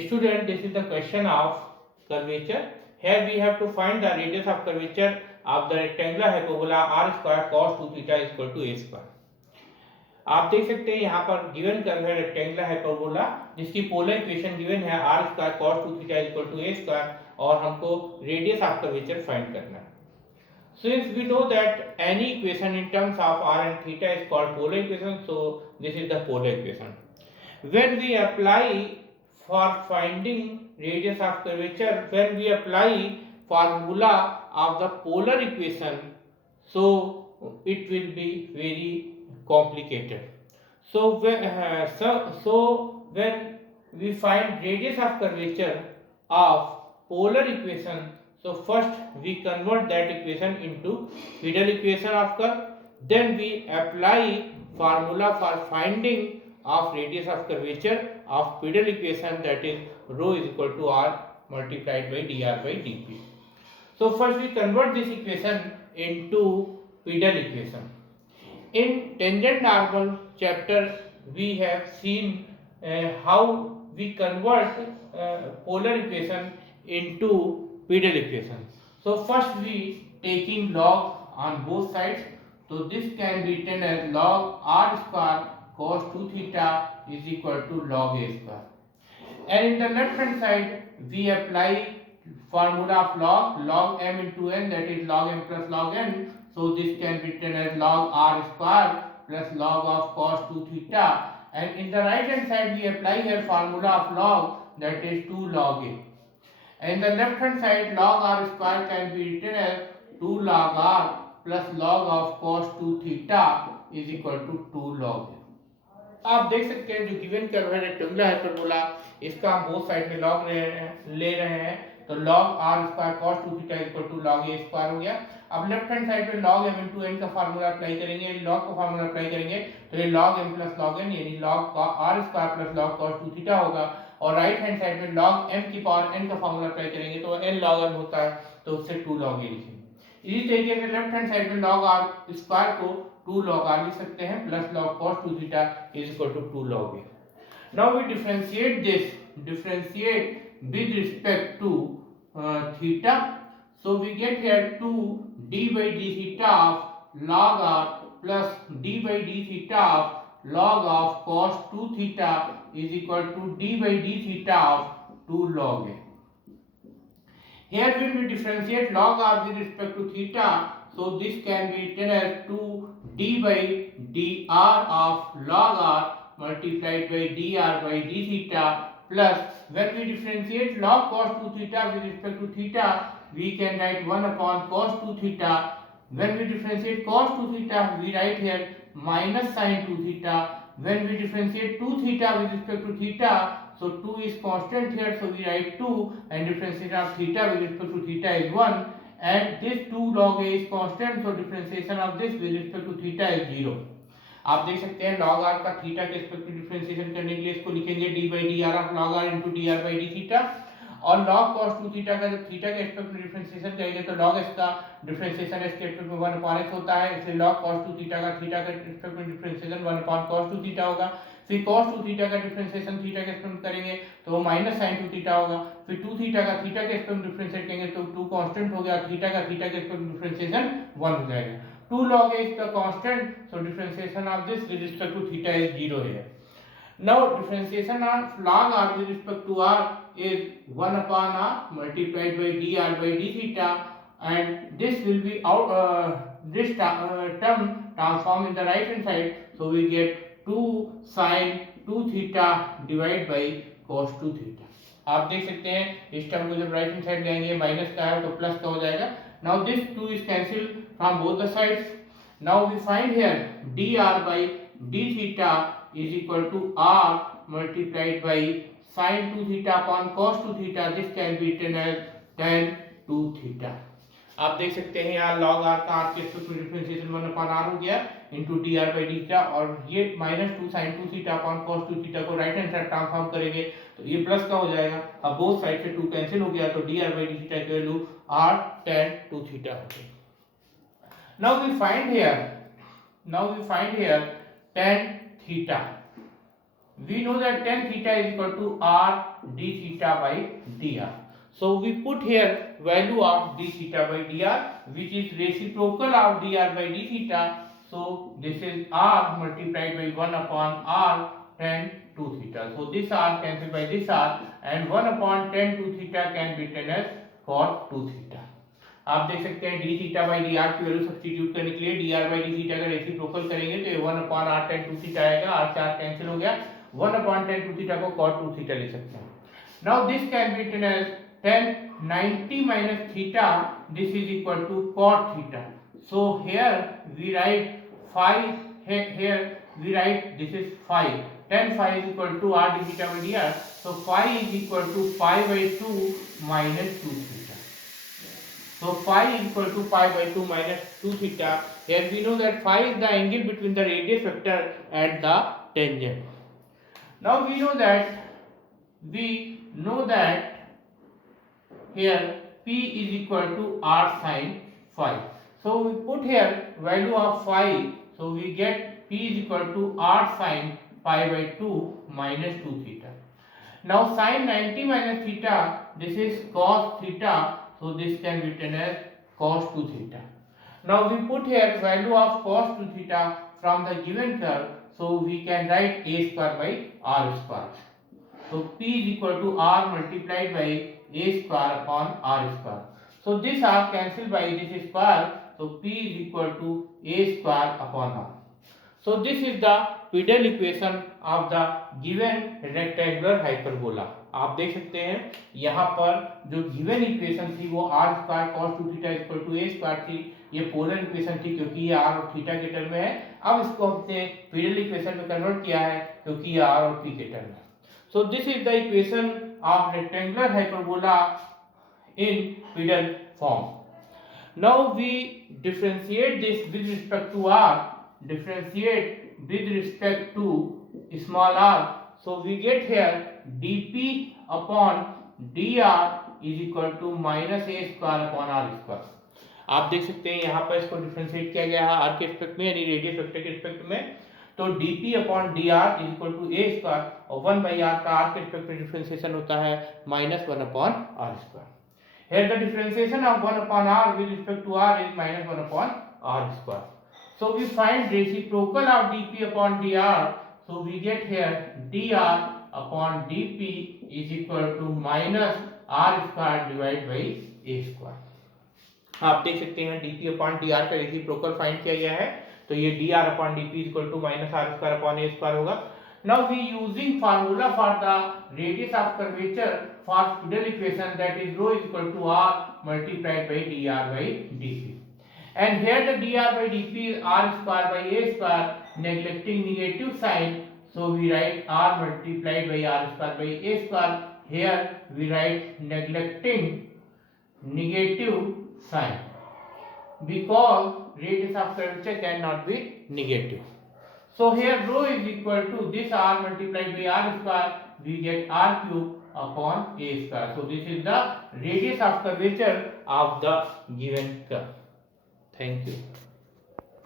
Student, this is the question of curvature. Here we have to find the radius of curvature of the rectangular hyperbola r square cos 2 theta is equal to a square. आप देख सकते हैं यहाँ पर given curve है rectangular hyperbola जिसकी polar equation given है r square cos 2 theta is equal to a square और हमको रेडियस ऑफ कर्वेचर फाइंड करना है. Since we know that any equation in terms of r and theta is called polar equation, so this is the polar equation. When we apply for finding radius of curvature, when we apply formula of the polar equation, so it will be very complicated. So when we find radius of curvature of polar equation, so first we convert that equation into Friedel equation of curve, then we apply formula for finding of radius of curvature of Friedel equation, that is rho is equal to r multiplied by dr by dp. So first we convert this equation into Friedel equation. In tangent normal chapter we have seen how we convert polar equation into Friedel equation. So first we taking log on both sides, so this can be written as log r square cos 2 theta is equal to log a square, and in the left hand side we apply formula of log m into n, that is log m plus log n. So this can be written as log r square plus log of cos 2 theta, and in the right hand side we apply here formula of log, that is 2 log a, and the left hand side log r square can be written as 2 log r plus log of cos 2 theta is equal to 2 log a. आप देख सकते हैं जो given curve है rectangular hyperbola, इसका हम both side में log ले रहे हैं, तो log r square cos 2 theta equal to log a square हो गया. अब लेफ्ट हैंड साइड पे log m into n का फार्मूला अप्लाई करेंगे, log का फार्मूला अप्लाई करेंगे तो ये log m plus log n यानी log का r square plus log cos 2 theta होगा, और राइट हैंड साइड में log m की पावर n का फार्मूला अप्लाई करेंगे तो n log m होता है, तो उससे 2 log a लिखेंगे. इसी तरीके से लेफ्ट हैंड साइड में log r स्क्वायर को 2 log r लिख सकते हैं plus log cos 2 theta is equal to 2 log a. Now we differentiate with respect to theta. So we get here 2 d by d theta of log r plus d by d theta of log of cos 2 theta is equal to d by d theta of 2 log a. Here when we differentiate log r with respect to theta, so this can be written as 2 d by dr of log r multiplied by dr by d theta, plus when we differentiate log cos 2 theta with respect to theta, we can write 1 upon cos 2 theta. When we differentiate cos 2 theta, we write here minus sin 2 theta. When we differentiate 2 theta with respect to theta, so 2 is constant here, so we write 2, and differentiation of theta with respect to theta is 1, and this 2 log a is constant, so differentiation of this with respect to theta is 0. आप देख सकते हैं log r का theta के respect में differentiation करने के लिए इसको लिखेंगे d by dr of log r into dr by d theta, और log cos 2 थीटा का जब थीटा के रिस्पेक्ट में डिफरेंशिएशन करेंगे तो log s का डिफरेंशिएशन s के रिस्पेक्ट में 1 upon x होता है, इसलिए log cos 2 थीटा का थीटा के रिस्पेक्ट में डिफरेंशिएशन 1 upon cos 2 थीटा होगा. फिर cos 2 थीटा का डिफरेंशिएशन थीटा के रिस्पेक्ट में करेंगे तो वो माइनस sin 2 थीटा होगा. फिर 2 थीटा का थीटा के रिस्पेक्ट में डिफरेंशिएट करेंगे तो 2 कांस्टेंट हो गया, थीटा का थीटा के रिस्पेक्ट में डिफरेंशिएशन 1 हो जाएगा. 2 log a is the constant, so differentiation of this with respect to theta is 0 here. Now differentiation of log r with respect to r is 1 upon r multiplied by dr by d theta, and this will be out this term transform in the right hand side, so we get 2 sin 2 theta divided by cos 2 theta. आप देख सकते हैं इस term को जब right hand side लेंगे minus का है तो प्लस का हो जाएगा. Now this 2 is cancelled from both the sides. Now we find here dr by d theta is equal to r multiplied by sin 2 theta upon cos 2 theta. This can be written as tan 2 theta. आप देख सकते हैं यहाँ log r का r के respect में differentiation 1 upon r हो गया into dr by d theta, और ये minus 2 sin 2 theta upon cos 2 theta को राइट हैंड साइड ट्रांसफॉर्म करेंगे तो ये प्लस का हो जाएगा. अब बोथ साइड से 2 कैंसिल हो गया तो dr by d theta की वैल्यू r tan 2 theta हो गई. Now we find here tan theta. We know that tan theta is equal to r d theta by dr. So we put here value of d theta by dr, which is reciprocal of dr by d theta. So this is r multiplied by 1 upon r tan 2 theta. So this r cancelled by this r, and 1 upon tan 2 theta can be written as cot 2 theta. आप देख सकते हैं d theta by d r की value substitute करने के लिए d r by d theta का reciprocal करेंगे तो ये 1 अपॉन r tan 2 थीटा आएगा, r से r कैंसिल हो गया, 1 अपॉन tan 2 थीटा को cot 2 थीटा लिख सकते हैं. Now this can be written as tan 90 minus theta, this is equal to cot theta. So here we write phi, here we write this is phi, tan phi is equal to r d theta by dr. So phi is equal to pi by 2 minus 2 theta. So phi is equal to pi by 2 minus 2 theta. Here we know that phi is the angle between the radius vector and the tangent. Now we know that here p is equal to r sin phi. So we put here value of phi. So we get p is equal to r sin pi by 2 minus 2 theta. Now sin 90 minus theta, this is cos theta. So this can be written as cos 2 theta. Now we put here value of cos 2 theta from the given curve. So we can write a square by r square. So p is equal to r multiplied by a square upon r square. So this r cancelled by this square. So p is equal to a square upon r. So this is the Pidal equation of the given rectangular hyperbola. आप देख सकते हैं यहाँ पर जो given equation थी वो r square cos 2 theta equal to a square थी. ये पोलर इक्वेशन थी क्योंकि ये r और थीटा के टर्म में है. अब इसको हमने पीडल इक्वेशन में कन्वर्ट किया है क्योंकि ये r और p के टर्म में. So this is the equation of rectangular hyperbola in pedal form. Now we differentiate this with respect to r, differentiate with respect to small r. So we get here dp upon dr is equal to minus a square upon r square. आप देख सकते हैं यहाँ पर इसको differentiate किया गया है r के रिस्पेक्ट में यानी रेडियस वेक्टर के रिस्पेक्ट में. तो dp अपॉन dr is equal to a square और 1 बाई r का r के रिस्पेक्ट में डिफरेंशिएशन होता है minus 1 upon r square. Here the differentiation of 1 upon r with respect to r is minus 1 upon r square. So we find reciprocal of dp upon dr. So we get here dr upon dp is equal to minus r square divided by a square. आप देख सकते हैं dp upon dr का reciprocal find किया गया है तो ये dr upon dp is equal to minus r square upon a square होगा. Now we using formula for the radius of curvature for Pidal equation, that is rho is equal to r multiplied by dr by dp. And here the dr by dp is r square by a square, neglecting negative sign. So we write r multiplied by r square by a square. Here we write neglecting negative sign because radius of curvature cannot be negative. So here rho is equal to this r multiplied by r square. We get r cube upon a square. So this is the radius of curvature of the given curve. Thank you.